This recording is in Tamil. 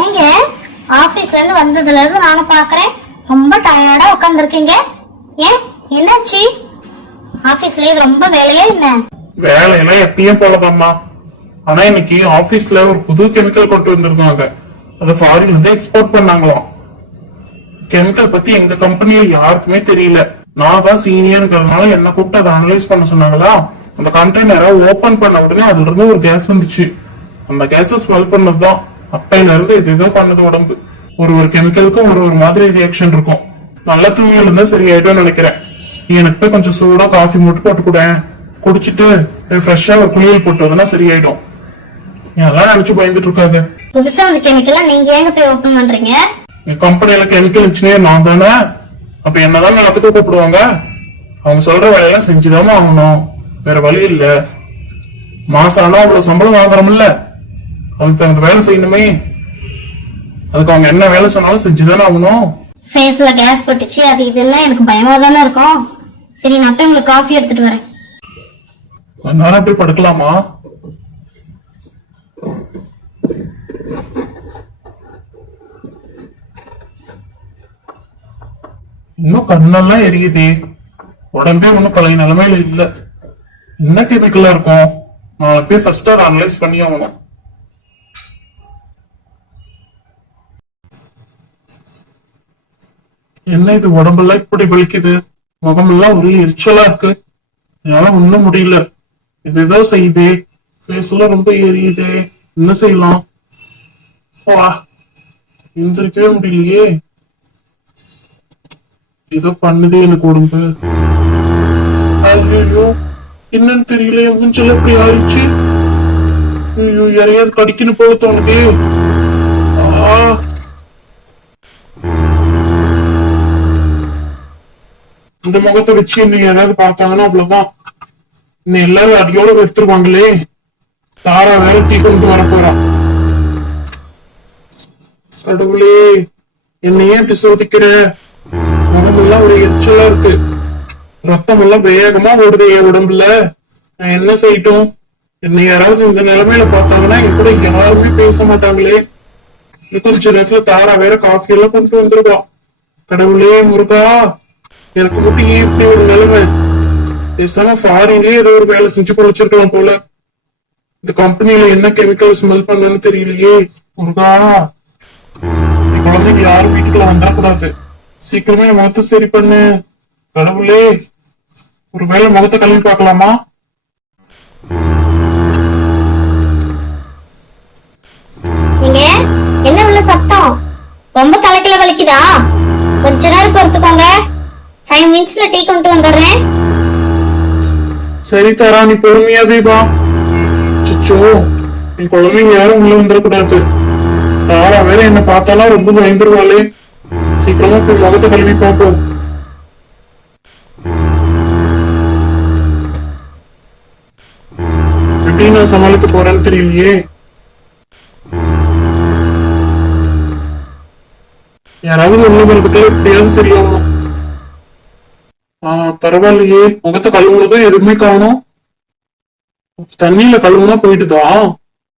ஏங்க ஆபீஸ்ல இருந்து வந்ததுல இருந்து நானும் பாக்குறேன், ரொம்ப டயர்டா உட்கார்ந்துருக்கீங்க. ஏன், என்னாச்சு? ஆபீஸ்ல ரொம்ப வேலையா என்ன? வேலையெல்லாம் எப்பயும் போலதாம்மா. ஆனா இன்னைக்கு ஆபீஸ்ல ஒரு புது கெமிக்கல் கொண்டு வந்திருக்காங்க. அதை ஃபாரின்ல இருந்து எக்ஸ்போர்ட் பண்ணாங்களாம். கெமிக்கல் பத்தி எங்க கம்பெனில யாருக்குமே தெரியல. நான் தான் சீனியர்ங்கிறதுனால என்ன கூப்பிட்டு அதை அனலைஸ் பண்ண சொன்னாங்களா. அந்த கண்டெய்னரை ஓபன் பண்ண உடனே அதுல இருந்து ஒரு கேஸ் வந்துச்சு. அந்த கேஸ ஸ்மெல் பண்ணதுதான் அப்பையில இருந்து இது ஏதோ பண்ணது உடம்பு. ஒரு ஒரு கெமிக்கலுக்கும் ஒரு ஒரு மாதிரி ரியாக்ஷன் இருக்கும். நல்ல தூங்கில இருந்தா சரியாயிடும் நினைக்கிறேன். எனக்கு போய் கொஞ்சம் சூடா காஃபி மட்டும் போட்டு கூட குடிச்சிட்டு ஃப்ரெஷ்ஷா ஒரு குளியல் போட்டு வந்தா சரியாயிடும். அதெல்லாம் நினைச்சு பயந்துட்டு இருக்காது. புதுசா அந்த கெமிக்கல் நீங்க ஏங்க போய் ஓபன் பண்றீங்க? என் கம்பெனில கெமிக்கல் இன்ஜினியர் நான் தானே. அப்ப என்னதான் எல்லாத்துக்கும் கூப்பிடுவாங்க. அவங்க சொல்ற வேலையெல்லாம் செஞ்சுதாம ஆகணும், வேற வழி இல்ல. மாசம் ஆனா அவ்வளவு சம்பளம் வாங்குறோம்ல, அதுக்கு தகுந்த வேலை செய்யணுமே. அதுக்கு அவங்க என்ன வேலை சொன்னாலும் செஞ்சுதானே ஆகணும். ஃபேஸ்ல கேஸ் பட்டுச்சு அது இதெல்லாம் எனக்கு பயமா தானே இருக்கும். சரி, நான் போய் உங்களுக்கு காஃபி எடுத்துட்டு வரேன். நானும் போய் படுக்கலாமா? இன்னும் கண்ணெல்லாம் எரியுது. உடம்பே ஒண்ணும் பழைய நிலைமையில இல்ல. என்ன கெமிக்கலா இருக்கும்? நான் போய் ஃபர்ஸ்ட் அனலைஸ் பண்ணி ஆகணும். என்ன இது, உடம்பெல்லாம் இப்படி வலிக்குது, முகமெல்லாம் ஒரே எரிச்சலா இருக்கு. என்னால ஒண்ணும் முடியல. இது ஏதோ செய்யுதே, ஃபேஸ் எல்லாம் ரொம்ப எரியுதே. என்ன செய்யலாம்? வா, எந்திரிக்கவே முடியலையே. ஏதோ பண்ணுது எனக்கு உடம்பு. ஐயோ, என்னன்னு தெரியல, மூஞ்சல் எப்படி ஆயிடுச்சு. ஐயோ, யாரையாவது கடிக்கணும் போல தோணுது. இந்த முகத்தை வச்சு என்ன யாராவது பார்த்தாங்கன்னா அவ்வளவுதான். இன்னும் எல்லாரும் அடியோட எடுத்துருவாங்களே. தாரா வேற டீ கொண்டு வர போறான். கடவுளே, என்னையே இப்படி சோதிக்கிற. உடம்புலாம் ஒரு எரிச்சலா இருக்கு. ரத்தம் எல்லாம் வேகமா ஓடுது என் உடம்புல. நான் என்ன செய்யட்டும்? என்னை யாராவது இந்த நிலைமையில பார்த்தாங்கன்னா என் கூட யாருமே பேச மாட்டாங்களே. குறிச்ச நேரத்துல தாரா வேற காஃபி எல்லாம் கொண்டு வந்துருக்கா. கடவுளே முருகா, எனக்கு மட்டும் ஏன் இப்படி ஒரு நிலைமை? பேசாம ஃபாரின்லயே ஏதோ ஒரு வேலை செஞ்சு பொழைச்சிருக்கலாம் போல. இந்த கம்பெனில என்ன கெமிக்கல் ஸ்மெல் பண்ணு தெரியலையே. முருகா, குழந்தைங்க யாரும் வீட்டுக்குள்ள வந்துடக்கூடாது. சீக்கிரமே முகத்தை சரி பண்ணு. கடவுளே, ஒரு வேளை முகத்தை கழுவி பார்க்கலாமா? என்ன உள்ள சத்தம்? ரொம்ப தலைக்கில வலிக்குதா? கொஞ்ச நேரம் பொறுத்துக்கோங்க. 5 மினிட்ஸ்ல டீ கொண்டு வந்துடுறேன். சரி தாரா, நீ பொறுமையாவே வா. சிச்சோ, என் குழந்தைங்க யாரும் உள்ள வந்துடக்கூடாது. தாரா வேற என்ன பார்த்தாலும் ரொம்ப பயந்துருவாளே. சீக்கிரமா போய் முகத்தை கழுவி பார்ப்போம். எப்படி நான் சமாளிக்க போறேன்னு தெரியலையே. யாராவது உள்ள வரதுக்கு எப்படியாவது சரியாகணும். பரவாயில்லையே, முகத்தை கழுவுனதும் எதுவுமே காணும். தண்ணியில கழுவுனா போயிட்டுதான்.